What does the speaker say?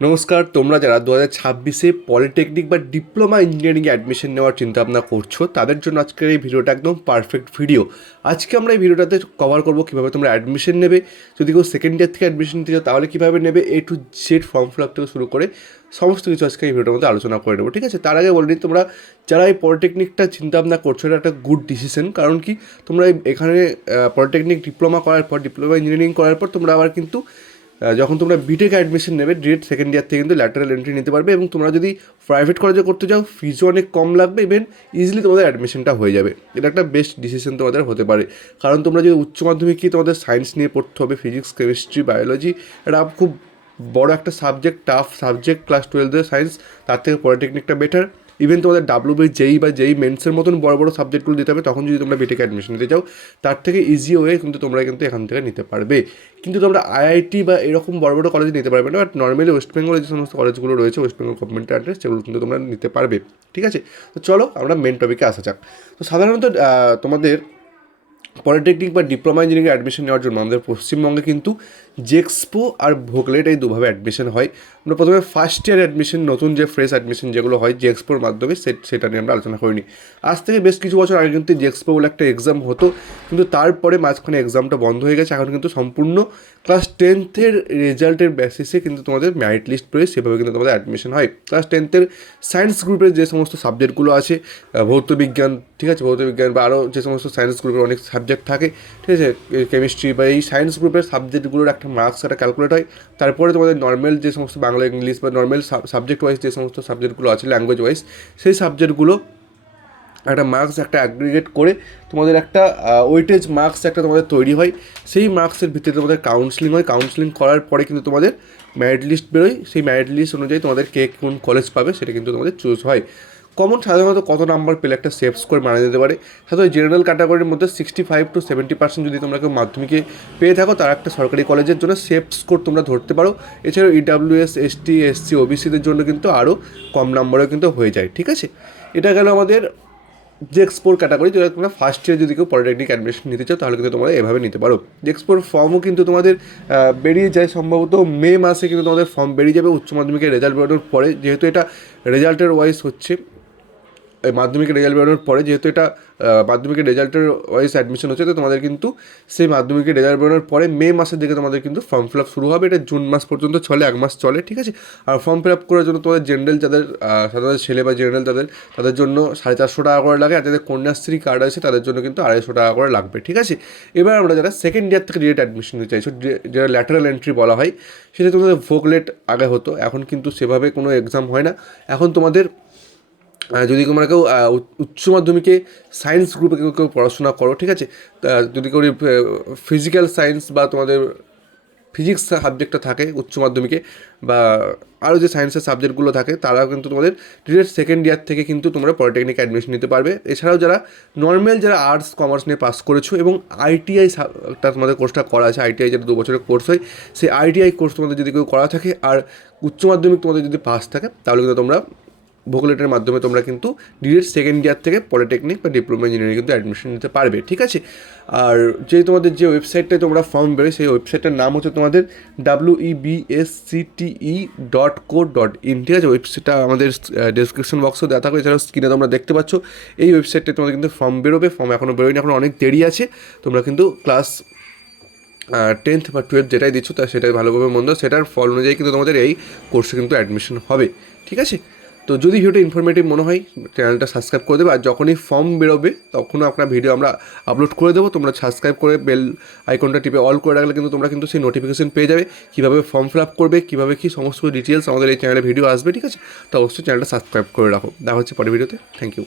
নমস্কার, তোমরা যারা 2026-এ পলিটেকনিক বা ডিপ্লোমা ইঞ্জিনিয়ারিংয়ে অ্যাডমিশন নেওয়ার চিন্তাভাবনা করছো তাদের জন্য আজকের এই ভিডিওটা একদম পারফেক্ট ভিডিও। আজকে আমরা এই ভিডিওটাতে কভার করবো কীভাবে তোমরা অ্যাডমিশন নেবে, যদি কেউ সেকেন্ড ইয়ার থেকে অ্যাডমিশন নিতে চাও তাহলে কীভাবে নেবে, A to Z form fill up থেকে শুরু করে সমস্ত কিছু আজকে এই ভিডিওর মধ্যে আলোচনা করে নেবো। ঠিক আছে, তার আগে বলে নিই, তোমরা যারা এই পলিটেকনিকটা চিন্তাভাবনা করছো এটা একটা গুড ডিসিশন। কারণ কি, তোমরা এখানে পলিটেকনিক ডিপ্লোমা করার পর, ডিপ্লোমা ইঞ্জিনিয়ারিং করার পর তোমরা আবার কিন্তু যখন তোমরা বিটেক অ্যাডমিশন নেবে ডিরেক্ট সেকেন্ড ইয়ার থেকে কিন্তু ল্যাটারাল এন্ট্রি নিতে পারবে, এবং তোমরা যদি প্রাইভেট কলেজে করতে যাও ফিজও অনেক কম লাগবে, ইভেন ইজিলি তোমাদের অ্যাডমিশনটা হয়ে যাবে। এটা একটা বেস্ট ডিসিশন তোমাদের হতে পারে। কারণ তোমরা যদি উচ্চ মাধ্যমিকই তোমাদের সায়েন্স নিয়ে পড়তে হবে, ফিজিক্স, কেমিস্ট্রি, বায়োলজি, এটা খুব বড় একটা সাবজেক্ট, টাফ সাবজেক্ট ক্লাস 12-এর সায়েন্স, তার থেকে পলিটেকনিকটা বেটার। ইভেন তোমাদের ডাব্লিউবি, জেই বা জেই মেন্সের মতন বড় বড় সাবজেক্টগুলো দিতে হবে, তখন যদি তোমরা বিটেকে অ্যাডমিশন নিতে চাও তার থেকে ইজি ওয়ে কিন্তু তোমরা কিন্তু এখান থেকে নিতে পারবে। কিন্তু তোমরা আইআইটি বা এরকম বড় বড় কলেজে নিতে পারবে না, বাট নর্মালি ওয়েস্ট বেঙ্গলের যে সমস্ত কলেজগুলো রয়েছে, ওয়েস্ট বেঙ্গল গভর্নমেন্টের আন্ডারে, সেগুলো কিন্তু তোমরা নিতে পারবে। ঠিক আছে, তো চলো আমরা মেন টপিকে আসা যাক। তো সাধারণত তোমাদের পলিটেকনিক বা ডিপ্লোমা ইঞ্জিনিয়ারিং অ্যাডমিশন নেওয়ার জন্য আমাদের পশ্চিমবঙ্গে কিন্তু জেক্সপো আর ভোগলেট এই দুভাবে অ্যাডমিশন হয়। আমরা প্রথমে ফার্স্ট ইয়ার অ্যাডমিশন, নতুন যে ফ্রেশ অ্যাডমিশন যেগুলো হয় জেক্সপোর মাধ্যমে, সেটা নিয়ে আমরা আলোচনা করিনি। আজ থেকে বেশ কিছু বছর আগে কিন্তু জেক্সপো বলে একটা এক্সাম হতো, কিন্তু তারপরে মাঝখানে এক্সামটা বন্ধ হয়ে গেছে। এখন কিন্তু সম্পূর্ণ ক্লাস 10th-এর রেজাল্টের বেসিসে কিন্তু তোমাদের মেরিট লিস্ট পেয়ে সেভাবে কিন্তু তোমাদের অ্যাডমিশন হয়। ক্লাস 10th-এর সায়েন্স গ্রুপের যে সমস্ত সাবজেক্টগুলো আছে, ভৌতবিজ্ঞান, ঠিক আছে, ভৌতবিজ্ঞান বা আরও যে সমস্ত সায়েন্স গ্রুপের অনেক সাবজেক্ট থাকে, ঠিক আছে, কেমিস্ট্রি বা এই সায়েন্স গ্রুপের সাবজেক্টগুলোর একটা মার্কস একটা ক্যালকুলেট হয়। তারপরে তোমাদের নর্মাল যে সমস্ত বাংলা, ইংলিশ বা নর্মাল সাবজেক্ট ওয়াইজ যে সমস্ত সাবজেক্টগুলো আছে ল্যাঙ্গুয়েজ ওয়াইজ, সেই সাবজেক্টগুলো একটা মার্কস একটা অ্যাগ্রিগেট করে তোমাদের একটা ওয়েটেজ মার্কস একটা তোমাদের তৈরি হয়। সেই মার্কসের ভিত্তিতে তোমাদের কাউন্সিলিং হয়। কাউন্সিলিং করার পরে কিন্তু তোমাদের মেরিট লিস্ট বেরোয়। সেই মেরিট লিস্ট অনুযায়ী তোমাদের কে কোন কলেজ পাবে সেটা কিন্তু তোমাদের চুজ হয়। কমন সাধারণত কত নাম্বার পেলে একটা সেফ স্কোর মানা যেতে পারে? সাধারণত জেনারেল ক্যাটাগরির মধ্যে 65 to 70% যদি তোমরা কেউ মাধ্যমিকে পেয়ে থাকো, তার একটা সরকারি কলেজের জন্য সেফ স্কোর তোমরা ধরতে পারো। এছাড়াও ইডাব্লিউএস, এসটি, এসসি, ওবিসিদের জন্য কিন্তু আরও কম নাম্বারেও কিন্তু হয়ে যায়। ঠিক আছে, এটা গেল আমাদের জেক্সপোর ক্যাটাগরি। যদি তোমরা ফার্স্ট ইয়ার যদি কেউ পলিটেকনিক অ্যাডমিশন নিতে চাও তাহলে কিন্তু তোমরা এভাবে নিতে পারো। জেক্সপোর ফর্মও কিন্তু তোমাদের বেরিয়ে যায় সম্ভবত মে মাসে, কিন্তু তোমাদের ফর্ম বেরিয়ে যাবে উচ্চ মাধ্যমিকের রেজাল্ট বেরোনোর পরে। যেহেতু এটা রেজাল্টের ওয়াইজ হচ্ছে, মাধ্যমিকের রেজাল্ট বেরোনোর পরে, যেহেতু এটা মাধ্যমিকের রেজাল্টের ওয়াইজ অ্যাডমিশন হচ্ছে, তো তোমাদের কিন্তু সেই মাধ্যমিকের রেজাল্ট বেরোনোর পরে মে মাসের দিকে তোমাদের কিন্তু ফর্ম ফিল আপ শুরু হবে। এটা জুন মাস পর্যন্ত চলে, 1 মাস চলে। ঠিক আছে, আর ফর্ম ফিল আপ করার জন্য তোমাদের জেনারেল যাদের সাধারণত ছেলে বা জেনারেল তাদের জন্য 450 টাকা করে লাগে, আর যাদের কন্যাশ্রী কার্ড আছে তাদের জন্য কিন্তু 250 টাকা করে লাগবে। ঠিক আছে, এবার আমরা যারা সেকেন্ড ইয়ার থেকে ডিরেক্ট অ্যাডমিশন নিতে চাইছো, যেটা ল্যাটারাল এন্ট্রি বলা হয়, সেটা তোমাদের ভোগলেট আগে হতো, এখন কিন্তু সেভাবে কোনো এক্সাম হয় না। এখন তোমাদের যদি তোমরা কেউ উচ্চ মাধ্যমিকে সায়েন্স গ্রুপে কেউ পড়াশোনা করো, ঠিক আছে, যদি কেউ ফিজিক্যাল সায়েন্স বা তোমাদের ফিজিক্স সাবজেক্টটা থাকে উচ্চ মাধ্যমিকে, বা আরও যে সায়েন্সের সাবজেক্টগুলো থাকে, তারাও কিন্তু তোমাদের ডিরেক্ট সেকেন্ড ইয়ার থেকে কিন্তু তোমরা পলিটেকনিক অ্যাডমিশন নিতে পারবে। এছাড়াও যারা নর্মাল, যারা আর্টস কমার্স নিয়ে পাস করেছো এবং আইটিআই তোমাদের কোর্সটা করা আছে, আইটিআই যেটা 2 বছরের কোর্স হয়, সেই আইটিআই কোর্স তোমাদের যদি কেউ করা থাকে আর উচ্চ মাধ্যমিক তোমাদের যদি পাস থাকে, তাহলে কিন্তু তোমরা ভোগলেটের মাধ্যমে তোমরা কিন্তু ডিরেক্ট সেকেন্ড ইয়ার থেকে পলিটেকনিক বা ডিপ্লোমা ইঞ্জিনিয়ারিং কিন্তু অ্যাডমিশন নিতে পারবে। ঠিক আছে, আর তোমাদের যে ওয়েবসাইটটায় তোমরা ফর্ম বেরোয়, সেই ওয়েবসাইটটার নাম হচ্ছে তোমাদের webscte.co.in। ঠিক আছে, ওয়েবসাইটটা আমাদের ডেসক্রিপশন বক্সেও দেওয়া থাকবে, এছাড়াও স্ক্রিনে তোমরা দেখতে পাচ্ছ। এই ওয়েবসাইটটায় তোমাদের কিন্তু ফর্ম বেরোবে। ফর্ম এখনও বেরোয়নি, এখন অনেক দেরি আছে। তোমরা কিন্তু ক্লাস 10th বা 12th যেটাই দিচ্ছ তা সেটাই ভালোভাবে মন্দ, সেটার ফল অনুযায়ী কিন্তু তোমাদের এই কোর্সে কিন্তু অ্যাডমিশন হবে। ঠিক আছে, তো যদি ভিডিওটা ইনফরমেটিভ মনে হয় চ্যানেলটা সাবস্ক্রাইব করে দেবে, আর যখনই ফর্ম বেরোবে তখনও আপনার ভিডিও আমরা আপলোড করে দেবো। তোমরা সাবস্ক্রাইব করে বেল আইকনটা টিপে অল করে রাখলে কিন্তু তোমরা কিন্তু সেই নোটিফিকেশন পেয়ে যাবে, কীভাবে ফর্ম ফিল আপ করবে, কীভাবে কী সমস্ত ডিটেলস আমাদের এই চ্যানেলে ভিডিও আসবে। ঠিক আছে, তো অবশ্যই চ্যানেলটা সাবস্ক্রাইব করে রাখো। দেখা হচ্ছে পরের ভিডিওতে। Thank you.